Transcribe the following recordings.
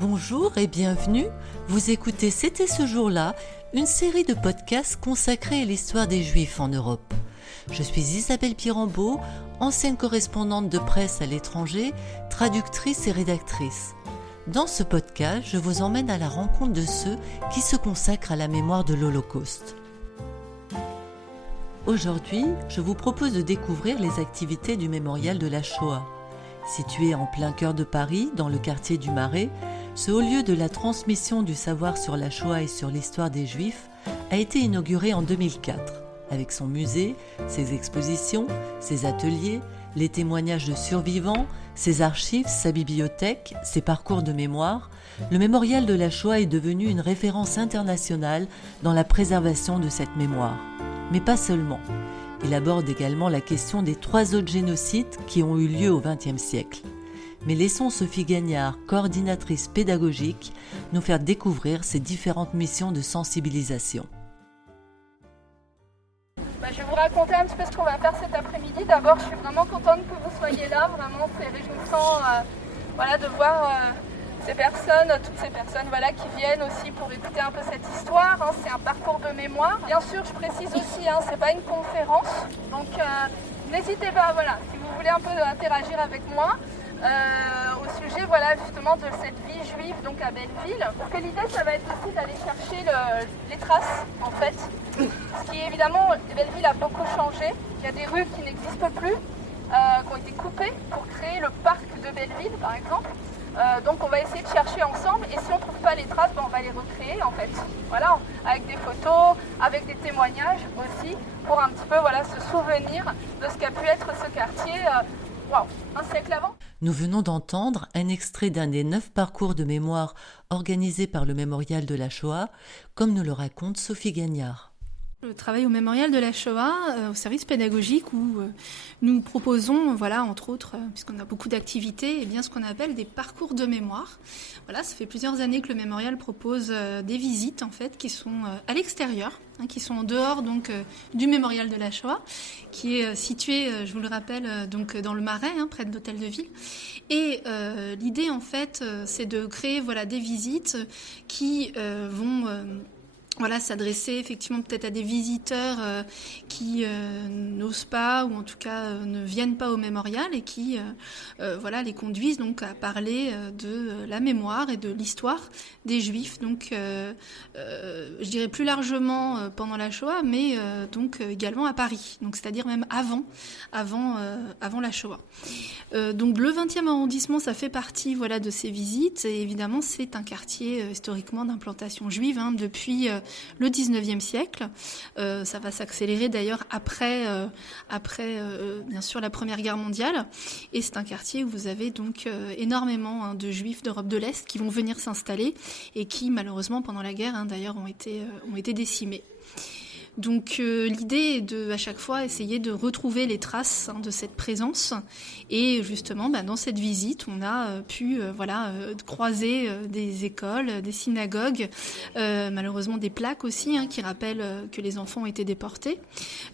Bonjour et bienvenue, vous écoutez C'était ce jour-là, une série de podcasts consacrée à l'histoire des Juifs en Europe. Je suis Isabelle Pirambeau, ancienne correspondante de presse à l'étranger, traductrice et rédactrice. Dans ce podcast, je vous emmène à la rencontre de ceux qui se consacrent à la mémoire de l'Holocauste. Aujourd'hui, je vous propose de découvrir les activités du mémorial de la Shoah. Situé en plein cœur de Paris, dans le quartier du Marais, ce haut lieu de la transmission du savoir sur la Shoah et sur l'histoire des Juifs a été inauguré en 2004, avec son musée, ses expositions, ses ateliers, les témoignages de survivants, ses archives, sa bibliothèque, ses parcours de mémoire. Le mémorial de la Shoah est devenu une référence internationale dans la préservation de cette mémoire. Mais pas seulement. Il aborde également la question des 3 autres génocides qui ont eu lieu au XXe siècle. Mais laissons Sophie Gagnard, coordinatrice pédagogique, nous faire découvrir ses différentes missions de sensibilisation. Je vais vous raconter un petit peu ce qu'on va faire cet après-midi. D'abord, je suis vraiment contente que vous soyez là. Vraiment, c'est réjouissant de voir toutes ces personnes qui viennent aussi pour écouter un peu cette histoire. C'est un parcours de mémoire. Bien sûr, je précise aussi, c'est pas une conférence. Donc, n'hésitez pas, si vous voulez un peu interagir avec moi au sujet justement de cette vie juive donc à Belleville. Parce que l'idée, ça va être aussi d'aller chercher les traces, en fait. Ce qui, évidemment, Belleville a beaucoup changé. Il y a des rues qui n'existent plus, qui ont été coupées pour créer le parc de Belleville, par exemple. Donc on va essayer de chercher ensemble et si on ne trouve pas les traces, on va les recréer en fait. Voilà, avec des photos, avec des témoignages aussi, pour un petit peu se souvenir de ce qu'a pu être ce quartier un siècle avant. Nous venons d'entendre un extrait d'un des 9 parcours de mémoire organisés par le mémorial de la Shoah, comme nous le raconte Sophie Gagnard. Je travaille au mémorial de la Shoah, au service pédagogique où nous proposons, entre autres, puisqu'on a beaucoup d'activités, ce qu'on appelle des parcours de mémoire. Ça fait plusieurs années que le mémorial propose des visites en fait qui sont à l'extérieur, qui sont en dehors du mémorial de la Shoah, qui est situé, je vous le rappelle, dans le Marais, près de l'hôtel de ville. Et l'idée en fait, c'est de créer des visites qui vont s'adresser effectivement peut-être à des visiteurs qui n'osent pas ou en tout cas ne viennent pas au mémorial et qui les conduisent donc à parler de la mémoire et de l'histoire des Juifs. Donc je dirais plus largement pendant la Shoah, mais également à Paris. Donc c'est-à-dire même avant la Shoah. Donc le 20e arrondissement, ça fait partie de ces visites et évidemment c'est un quartier historiquement d'implantation juive depuis le 19e siècle. Ça va s'accélérer d'ailleurs après bien sûr la Première Guerre mondiale. Et c'est un quartier où vous avez donc énormément de Juifs d'Europe de l'Est qui vont venir s'installer et qui malheureusement pendant la guerre d'ailleurs ont été décimés. Donc l'idée est de à chaque fois essayer de retrouver les traces de cette présence et justement dans cette visite on a pu croiser des écoles, des synagogues, malheureusement des plaques aussi qui rappellent que les enfants ont été déportés.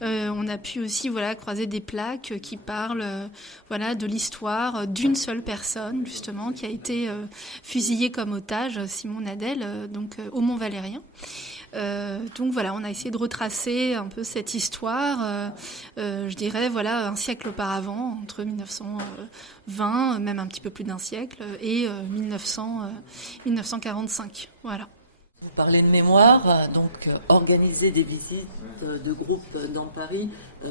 On a pu aussi croiser des plaques qui parlent de l'histoire d'une seule personne justement qui a été fusillée comme otage, Simon Nadel, au Mont Valérien. On a essayé de retracer un peu cette histoire, je dirais, un siècle auparavant, entre 1920, même un petit peu plus d'un siècle, et 1945, voilà. Vous parlez de mémoire, organiser des visites de groupes dans Paris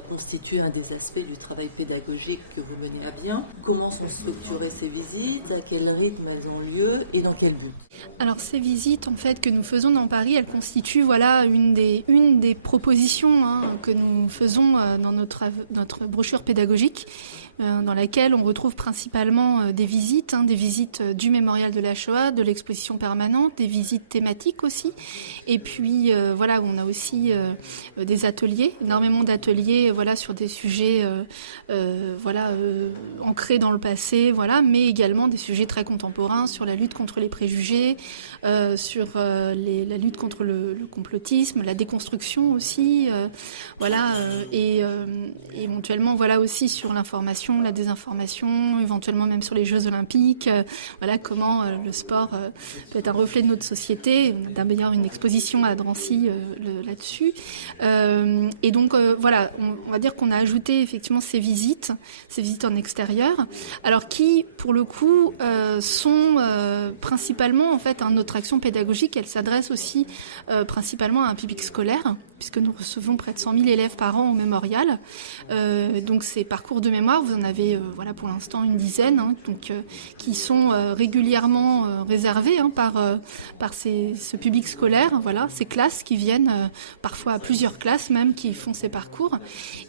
constitue un des aspects du travail pédagogique que vous menez à bien. Comment sont structurées ces visites, à quel rythme elles ont lieu et dans quel but? Alors ces visites en fait que nous faisons dans Paris, elles constituent une des propositions que nous faisons dans notre brochure pédagogique, dans laquelle on retrouve principalement des visites du mémorial de la Shoah, de l'exposition permanente, des visites thématiques aussi, et puis on a aussi des ateliers, énormément d'ateliers sur des sujets ancrés dans le passé, mais également des sujets très contemporains sur la lutte contre les préjugés, sur la lutte contre le complotisme, la déconstruction aussi, et éventuellement aussi sur l'information l'information, la désinformation, éventuellement même sur les Jeux Olympiques. Voilà comment le sport peut être un reflet de notre société. On a d'ailleurs une exposition à Drancy là-dessus. Et donc voilà, on va dire qu'on a ajouté effectivement ces visites en extérieur, alors qui pour le coup sont principalement en fait notre action pédagogique. Elle s'adresse aussi principalement à un public scolaire, puisque nous recevons près de 100 000 élèves par an au mémorial. Donc ces parcours de mémoire, vous en avez voilà pour l'instant une dizaine, qui sont régulièrement réservés par ce public scolaire, voilà, ces classes qui viennent parfois à plusieurs classes même qui font ces parcours.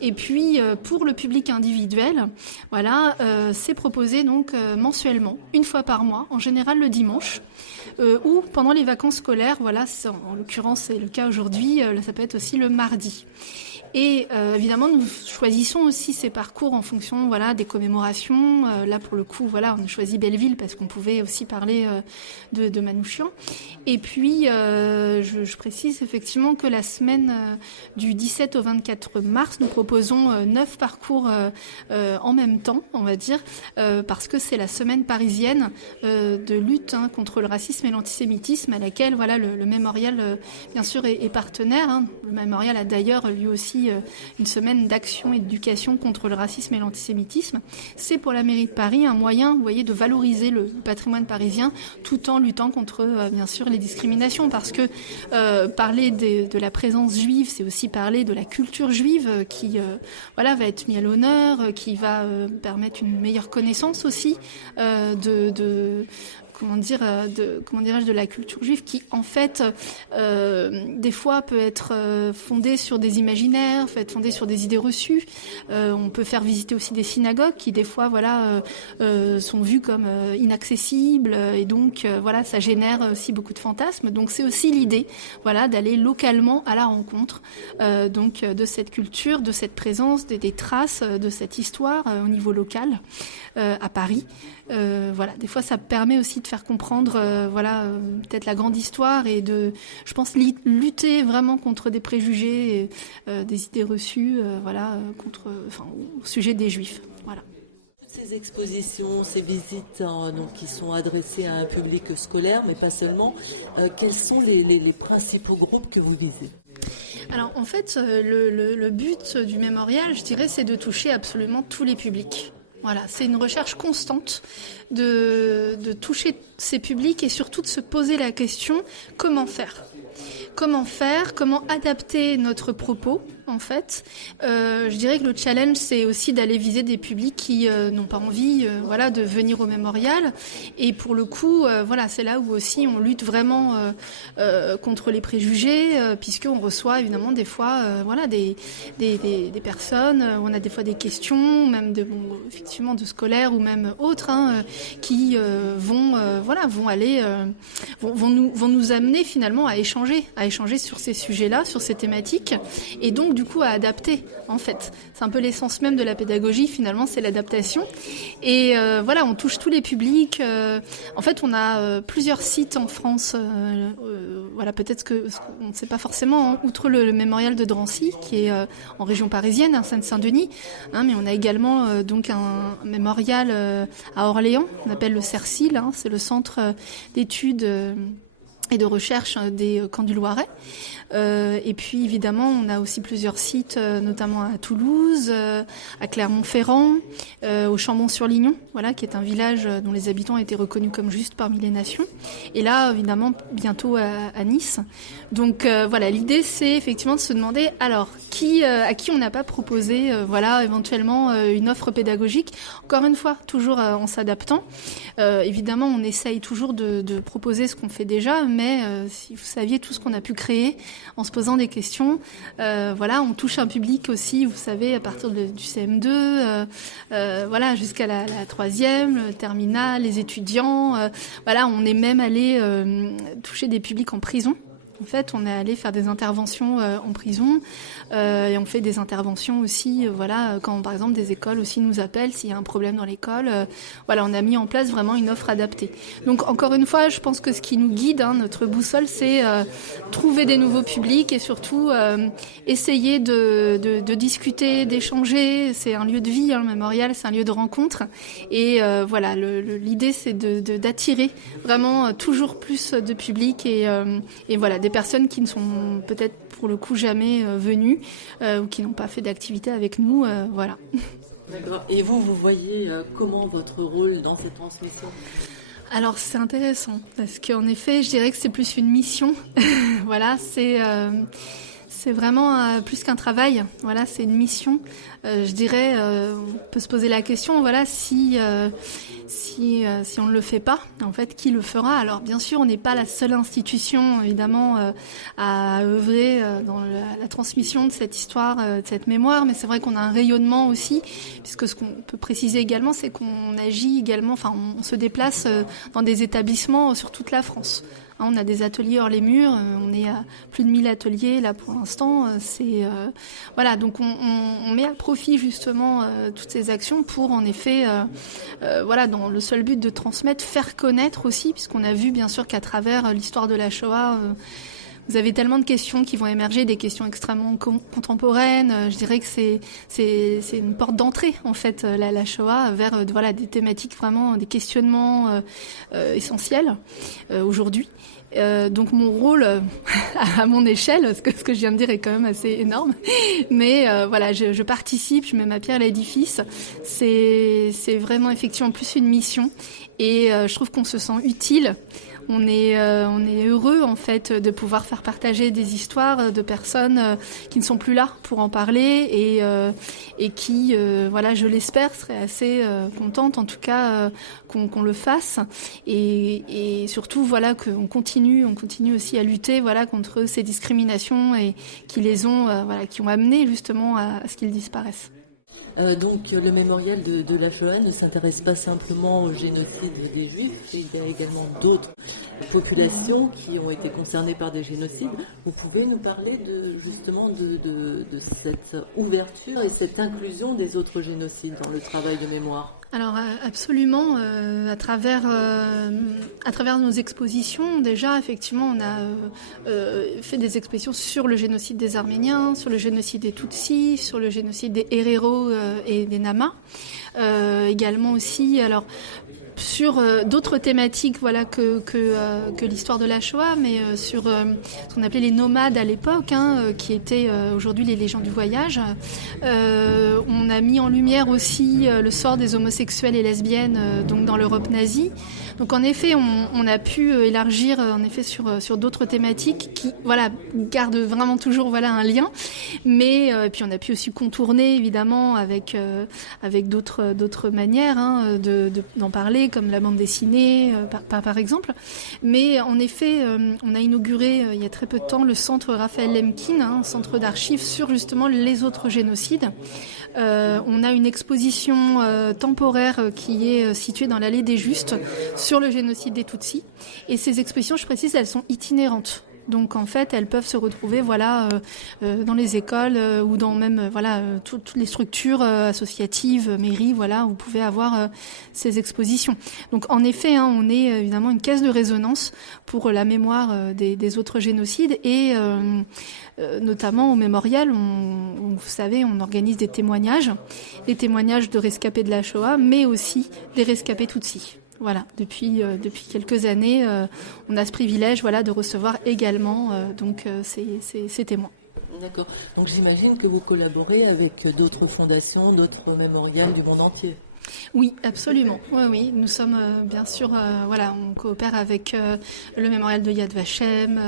Et puis pour le public individuel, voilà, c'est proposé donc mensuellement, une fois par mois, en général le dimanche, ou pendant les vacances scolaires, voilà, en l'occurrence c'est le cas aujourd'hui, ça peut être aussi le mardi. Et évidemment, nous choisissons aussi ces parcours en fonction, voilà, des commémorations. Là, pour le coup, voilà, on a choisi Belleville parce qu'on pouvait aussi parler de Manouchian. Et puis, je précise effectivement que la semaine du 17 au 24 mars, nous proposons 9 parcours en même temps, on va dire, parce que c'est la semaine parisienne de lutte contre le racisme et l'antisémitisme, à laquelle, voilà, le mémorial, bien sûr, est partenaire. Le mémorial a d'ailleurs lui aussi une semaine d'action et d'éducation contre le racisme et l'antisémitisme. C'est pour la mairie de Paris un moyen, vous voyez, de valoriser le patrimoine parisien tout en luttant contre, bien sûr, les discriminations. Parce que parler de la présence juive, c'est aussi parler de la culture juive qui voilà, va être mis à l'honneur, qui va permettre une meilleure connaissance aussi de la culture juive qui, en fait, des fois peut être fondée sur des imaginaires, peut être fondée sur des idées reçues. On peut faire visiter aussi des synagogues qui, des fois, voilà, sont vues comme inaccessibles, et donc, voilà, ça génère aussi beaucoup de fantasmes. Donc, c'est aussi l'idée, voilà, d'aller localement à la rencontre, donc, de cette culture, de cette présence, des traces de cette histoire au niveau local à Paris. Voilà, des fois, ça permet aussi de faire comprendre, voilà, peut-être la grande histoire et de, je pense, lutter vraiment contre des préjugés, et, des idées reçues, voilà, au sujet des Juifs. Voilà. Toutes ces expositions, ces visites donc, qui sont adressées à un public scolaire, mais pas seulement, quels sont les principaux groupes que vous visez ? Alors en fait, le but du mémorial, je dirais, c'est de toucher absolument tous les publics. Voilà, c'est une recherche constante de toucher ces publics et surtout de se poser la question comment faire ? Comment adapter notre propos, en fait. Je dirais que le challenge, c'est aussi d'aller viser des publics qui n'ont pas envie voilà, de venir au mémorial. Et pour le coup, voilà, c'est là où aussi on lutte vraiment contre les préjugés, puisqu'on reçoit évidemment des fois voilà, des personnes, où on a des fois des questions, même effectivement de scolaires ou même autres, qui vont nous amener finalement à échanger sur ces sujets-là, sur ces thématiques, et donc du coup à adapter, en fait. C'est un peu l'essence même de la pédagogie, finalement, c'est l'adaptation. Et voilà, on touche tous les publics. En fait, on a plusieurs sites en France. Voilà, peut-être qu'on ne sait pas forcément, outre le mémorial de Drancy, qui est en région parisienne, Seine-Saint-Denis, mais on a également donc un mémorial à Orléans, on appelle le CERCIL, c'est le centre d'études et de recherche des Camps du Loiret. Et puis évidemment, on a aussi plusieurs sites, notamment à Toulouse, à Clermont-Ferrand, au Chambon-sur-Lignon, voilà, qui est un village dont les habitants ont été reconnus comme justes parmi les nations. Et là, évidemment, bientôt à Nice. Donc voilà, l'idée, c'est effectivement de se demander, alors, à qui on n'a pas proposé, voilà, éventuellement une offre pédagogique. Encore une fois, toujours en s'adaptant. Évidemment, on essaye toujours de proposer ce qu'on fait déjà, mais si vous saviez tout ce qu'on a pu créer en se posant des questions, voilà, on touche un public aussi, vous savez, à partir du CM2, voilà, jusqu'à la 3e, le terminal, les étudiants, voilà, on est même allé toucher des publics en prison. En fait, on est allé faire des interventions en prison et on fait des interventions aussi, quand par exemple des écoles aussi nous appellent s'il y a un problème dans l'école. On a mis en place vraiment une offre adaptée. Donc encore une fois, je pense que ce qui nous guide, notre boussole, c'est trouver des nouveaux publics et surtout essayer de discuter, d'échanger. C'est un lieu de vie, le mémorial, c'est un lieu de rencontre. Et l'idée, c'est d'attirer vraiment toujours plus de public et des personnes qui ne sont peut-être pour le coup jamais venues ou qui n'ont pas fait d'activité avec nous. D'accord. Et vous voyez comment votre rôle dans cette transmission ? Alors c'est intéressant parce qu'en effet, je dirais que c'est plus une mission. C'est vraiment plus qu'un travail. C'est une mission. Je dirais, on peut se poser la question, si on ne le fait pas, en fait, qui le fera ? Alors bien sûr, on n'est pas la seule institution, évidemment, à œuvrer dans la transmission de cette histoire, de cette mémoire, mais c'est vrai qu'on a un rayonnement aussi, puisque ce qu'on peut préciser également, c'est qu'on agit également, on se déplace dans des établissements sur toute la France. On a des ateliers hors les murs, on est à plus de 1000 ateliers là pour l'instant. Donc on met à profit justement toutes ces actions pour en effet, dans le seul but de transmettre, faire connaître aussi, puisqu'on a vu bien sûr qu'à travers l'histoire de la Shoah, vous avez tellement de questions qui vont émerger, des questions extrêmement contemporaines. Je dirais que c'est une porte d'entrée en fait, la Shoah, vers des thématiques vraiment, des questionnements essentiels aujourd'hui. Donc mon rôle à mon échelle, parce que ce que je viens de dire est quand même assez énorme, mais je participe, je mets ma pierre à l'édifice. C'est vraiment effectivement plus une mission et je trouve qu'on se sent utile. On est heureux en fait de pouvoir faire partager des histoires de personnes qui ne sont plus là pour en parler et qui, je l'espère, seraient assez contentes en tout cas qu'on le fasse et surtout qu'on continue aussi à lutter contre ces discriminations et qui les ont qui ont amené justement à ce qu'ils disparaissent. Donc le mémorial de la Shoah ne s'intéresse pas simplement au génocide des Juifs, il y a également d'autres populations qui ont été concernées par des génocides. Vous pouvez nous parler de cette ouverture et cette inclusion des autres génocides dans le travail de mémoire ? Alors absolument, à travers nos expositions, déjà effectivement on a fait des expositions sur le génocide des Arméniens, sur le génocide des Tutsis, sur le génocide des Herero et des Nama, également aussi sur d'autres thématiques que l'histoire de la Shoah, mais sur ce qu'on appelait les nomades à l'époque, qui étaient aujourd'hui les légendes du voyage. On a mis en lumière aussi le sort des homosexuels et lesbiennes donc dans l'Europe nazie. Donc en effet, on a pu élargir en effet sur d'autres thématiques qui gardent vraiment toujours un lien, mais puis on a pu aussi contourner évidemment avec d'autres manières d'en parler, comme la bande dessinée par exemple. Mais en effet, on a inauguré il y a très peu de temps le centre Raphaël Lemkin, un centre d'archives sur justement les autres génocides. On a une exposition temporaire qui est située dans l'allée des Justes sur le génocide des Tutsis. Et ces expositions, je précise, elles sont itinérantes. Donc en fait, elles peuvent se retrouver dans les écoles ou dans même toutes les structures associatives, mairies, où vous pouvez avoir ces expositions. Donc en effet, on est évidemment une caisse de résonance pour la mémoire des autres génocides et notamment au mémorial, vous savez, on organise des témoignages de rescapés de la Shoah, mais aussi des rescapés Tutsis. Depuis quelques années, on a ce privilège de recevoir également ces témoins. D'accord. Donc j'imagine que vous collaborez avec d'autres fondations, d'autres mémorials du monde entier. Oui, absolument. Oui. Nous sommes bien sûr, on coopère avec le mémorial de Yad Vashem,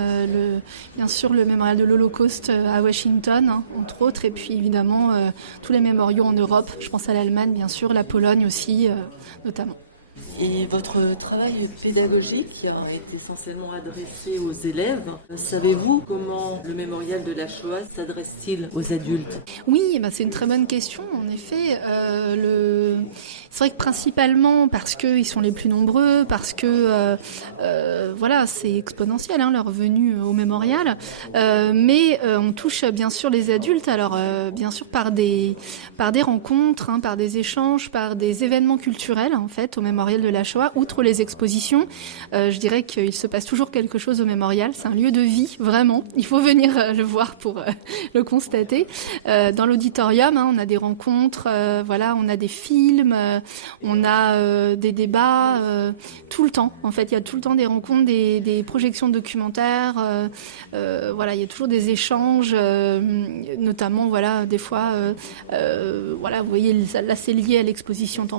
bien sûr le mémorial de l'Holocauste à Washington, entre autres, et puis évidemment tous les mémoriaux en Europe. Je pense à l'Allemagne, bien sûr, la Pologne aussi, notamment. Et votre travail pédagogique est essentiellement adressé aux élèves. Savez-vous comment le mémorial de la Shoah s'adresse-t-il aux adultes? Oui, c'est une très bonne question. En effet, c'est vrai que principalement parce qu'ils sont les plus nombreux, parce que c'est exponentiel leur venue au mémorial. Mais on touche bien sûr les adultes. Alors bien sûr par des rencontres, par des échanges, par des événements culturels en fait au mémorial de la Shoah. Outre les expositions, je dirais qu'il se passe toujours quelque chose au mémorial. C'est un lieu de vie vraiment. Il faut venir le voir pour le constater. Dans l'auditorium, on a des rencontres, on a des films, on a des débats tout le temps. En fait, il y a tout le temps des rencontres, des projections de documentaires. Il y a toujours des échanges, notamment des fois, vous voyez, là c'est lié à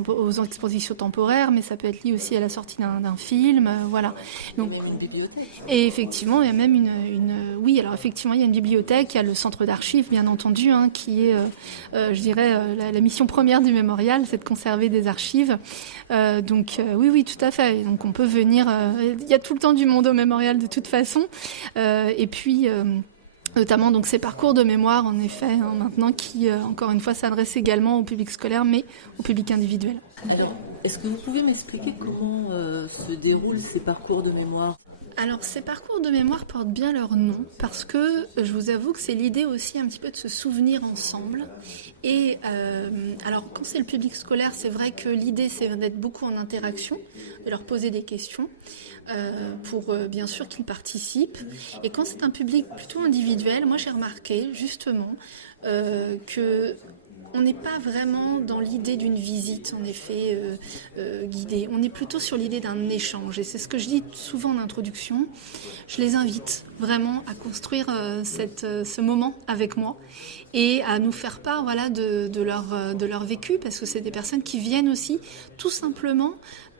aux expositions temporaires, mais ça peut être lié aussi à la sortie d'un film, voilà. Donc, même une bibliothèque. Et effectivement, il y a même il y a une bibliothèque, il y a le centre d'archives, bien entendu, qui est, la mission première du mémorial, c'est de conserver des archives. Oui, tout à fait. Donc on peut venir. Il y a tout le temps du monde au mémorial de toute façon. Et puis. Notamment donc ces parcours de mémoire, en effet, maintenant qui, encore une fois, s'adressent également au public scolaire, mais au public individuel. Alors, est-ce que vous pouvez m'expliquer comment se déroulent ces parcours de mémoire ? Alors, ces parcours de mémoire portent bien leur nom parce que je vous avoue que c'est l'idée aussi un petit peu de se souvenir ensemble. Et alors, quand c'est le public scolaire, c'est vrai que l'idée, c'est d'être beaucoup en interaction, de leur poser des questions pour bien sûr qu'ils participent. Et quand c'est un public plutôt individuel, moi j'ai remarqué justement que on n'est pas vraiment dans l'idée d'une visite, en effet, guidée. On est plutôt sur l'idée d'un échange. Et c'est ce que je dis souvent en introduction. Je les invite vraiment à construire ce moment avec moi et à nous faire part de leur vécu, parce que c'est des personnes qui viennent aussi tout simplement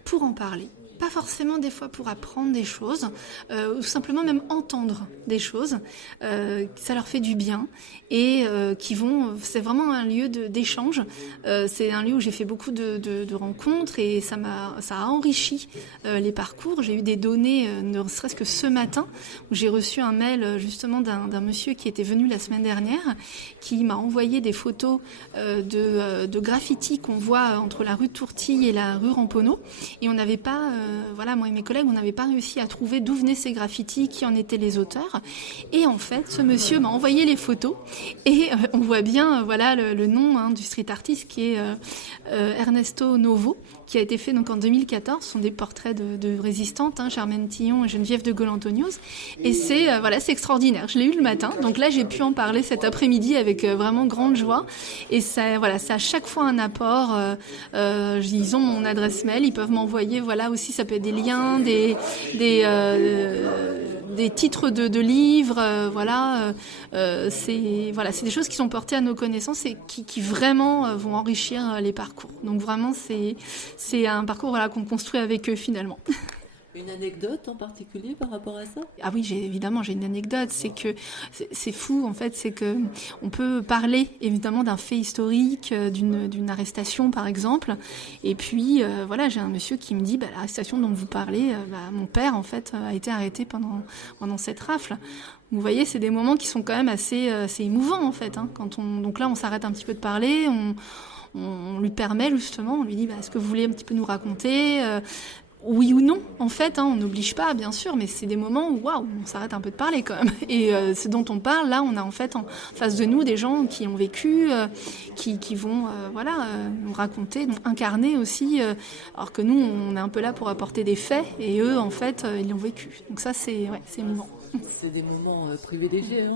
pour en parler. Pas forcément des fois pour apprendre des choses, ou simplement même entendre des choses, ça leur fait du bien et c'est vraiment un lieu d'échange. C'est un lieu où j'ai fait beaucoup de rencontres et ça a enrichi les parcours. J'ai eu des données, ne serait-ce que ce matin, où j'ai reçu un mail justement d'un monsieur qui était venu la semaine dernière, qui m'a envoyé des photos de graffitis qu'on voit entre la rue de Tourtille et la rue Ramponneau, et on n'avait pas moi et mes collègues, on n'avait pas réussi à trouver d'où venaient ces graffitis, qui en étaient les auteurs. Et en fait, ce monsieur m'a envoyé les photos et on voit bien le nom du street artist qui est Ernesto Novo, qui a été fait donc en 2014. Ce sont des portraits de résistantes, Germaine Tillon et Geneviève de Gaulle-Antonios. Et c'est extraordinaire. Je l'ai eu le matin, donc là j'ai pu en parler cet après-midi avec vraiment grande joie. Et ça, c'est à chaque fois un apport. Ils ont mon adresse mail, ils peuvent m'envoyer aussi, ça peut être des liens, des titres de livres, c'est des choses qui sont portées à nos connaissances et qui vraiment vont enrichir les parcours. Donc vraiment c'est un parcours qu'on construit avec eux finalement. Une anecdote en particulier par rapport à ça ? Ah oui, j'ai une anecdote. C'est que c'est fou en fait, c'est que on peut parler évidemment d'un fait historique, d'une arrestation par exemple, et puis j'ai un monsieur qui me dit l'arrestation dont vous parlez, mon père en fait a été arrêté pendant cette rafle. Vous voyez, c'est des moments qui sont quand même assez émouvants en fait. Donc là, on s'arrête un petit peu de parler, on lui permet justement, on lui dit est-ce que vous voulez un petit peu nous raconter oui ou non, en fait, on n'oblige pas, bien sûr, mais c'est des moments où, on s'arrête un peu de parler quand même. Et ce dont on parle, là, on a en fait en face de nous des gens qui ont vécu, qui vont, nous raconter, donc incarner aussi, alors que nous, on est un peu là pour apporter des faits, et eux, en fait, ils l'ont vécu. Donc ça, c'est émouvant. C'est des moments privilégiés,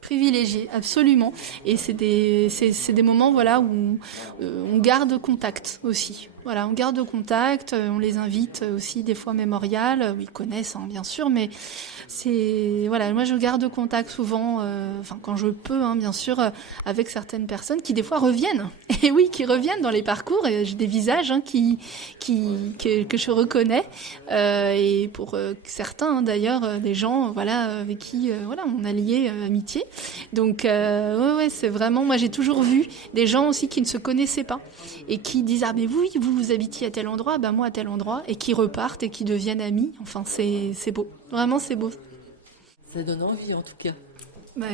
Privilégiés, absolument. Et c'est des moments où on garde contact aussi. On garde contact, on les invite aussi des fois mémorial, ils connaissent bien sûr, mais moi je garde contact souvent, quand je peux bien sûr, avec certaines personnes qui des fois reviennent, et oui, qui reviennent dans les parcours, et j'ai des visages que je reconnais, et pour certains d'ailleurs, des gens avec qui on a lié amitié. Donc c'est vraiment, moi j'ai toujours vu des gens aussi qui ne se connaissaient pas et qui disent mais oui, vous vous habitiez à tel endroit, moi à tel endroit, et qui repartent et qui deviennent amis. Enfin, c'est beau. Vraiment, c'est beau. Ça donne envie, en tout cas.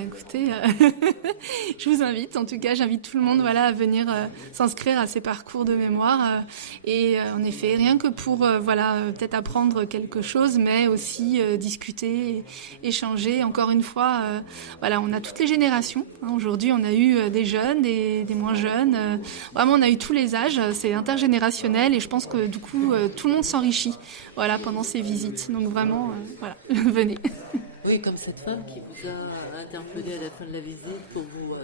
Écoutez, je vous invite, en tout cas, j'invite tout le monde à venir s'inscrire à ces parcours de mémoire. Et en effet, rien que pour peut-être apprendre quelque chose, mais aussi discuter, échanger. Encore une fois, on a toutes les générations. Aujourd'hui, on a eu des jeunes, des moins jeunes. Vraiment, on a eu tous les âges. C'est intergénérationnel et je pense que du coup, tout le monde s'enrichit pendant ces visites. Donc vraiment, venez. Oui, comme cette femme qui vous a interpellé à la fin de la visite pour vous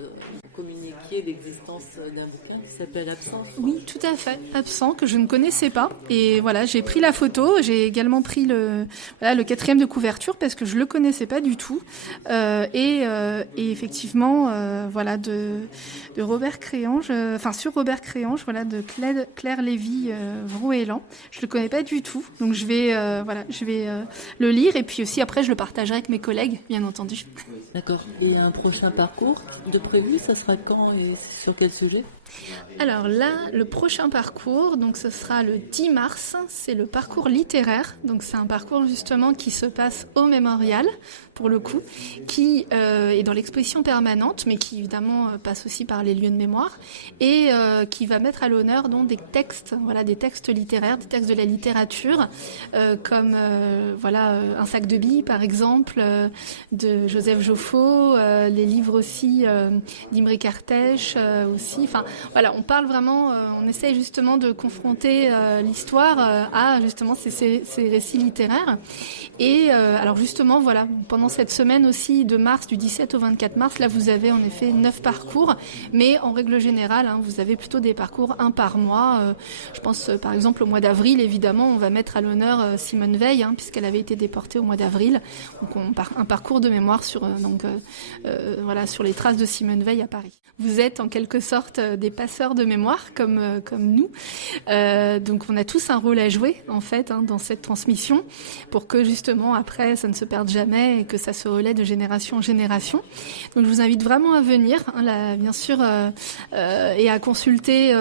communiquer l'existence d'un bouquin qui s'appelle Absence. Oui, tout à fait. Absent, que je ne connaissais pas. Et j'ai pris la photo. J'ai également pris le 4e de couverture parce que je le connaissais pas du tout. Et effectivement, de Robert Créange, sur Robert Créange, de Claire Lévy Vrouélan. Je le connais pas du tout. Donc je vais le lire et puis aussi après je le partagerai avec mes collègues, bien entendu. D'accord. Et un prochain parcours de prévu, ça sera quand et sur quel sujet ? Alors là, le prochain parcours, donc ce sera le 10 mars, c'est le parcours littéraire. Donc c'est un parcours justement qui se passe au Mémorial, pour le coup, qui est dans l'exposition permanente, mais qui évidemment passe aussi par les lieux de mémoire, et qui va mettre à l'honneur donc des textes littéraires, des textes de la littérature, comme Un sac de billes par exemple, de Joseph Joffo, les livres aussi d'Imre Kertész aussi. On parle vraiment, on essaye justement de confronter l'histoire à justement ces récits littéraires. Et alors justement, pendant cette semaine aussi de mars, du 17 au 24 mars, là vous avez en effet 9 parcours, mais en règle générale, vous avez plutôt des parcours un par mois. Je pense par exemple au mois d'avril, évidemment, on va mettre à l'honneur Simone Veil, puisqu'elle avait été déportée au mois d'avril. Donc un parcours de mémoire sur les traces de Simone Veil à Paris. Vous êtes en quelque sorte des passeurs de mémoire comme nous. Donc on a tous un rôle à jouer en fait dans cette transmission pour que justement après ça ne se perde jamais et que ça se relaie de génération en génération. Donc je vous invite vraiment à venir, bien sûr, et à consulter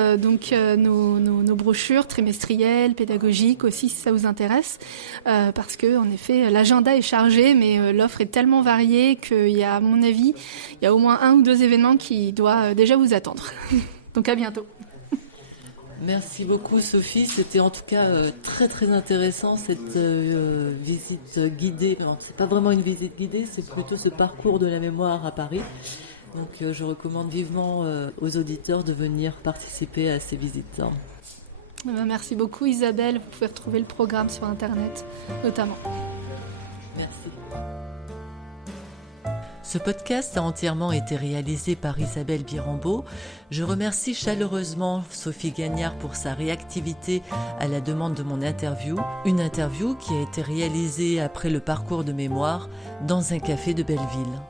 nos brochures trimestrielles, pédagogiques aussi si ça vous intéresse, parce que en effet l'agenda est chargé, mais l'offre est tellement variée qu'il y a, à mon avis, il y a au moins 1 ou 2 événements qui doivent déjà vous attendre. Donc à bientôt. Merci beaucoup Sophie, c'était en tout cas très très intéressant cette visite guidée. Alors, c'est pas vraiment une visite guidée, c'est plutôt ce parcours de la mémoire à Paris. Donc je recommande vivement aux auditeurs de venir participer à ces visites. Merci beaucoup Isabelle, vous pouvez retrouver le programme sur internet notamment. Merci. Ce podcast a entièrement été réalisé par Isabelle Birambeau. Je remercie chaleureusement Sophie Gagnard pour sa réactivité à la demande de mon interview. Une interview qui a été réalisée après le parcours de mémoire dans un café de Belleville.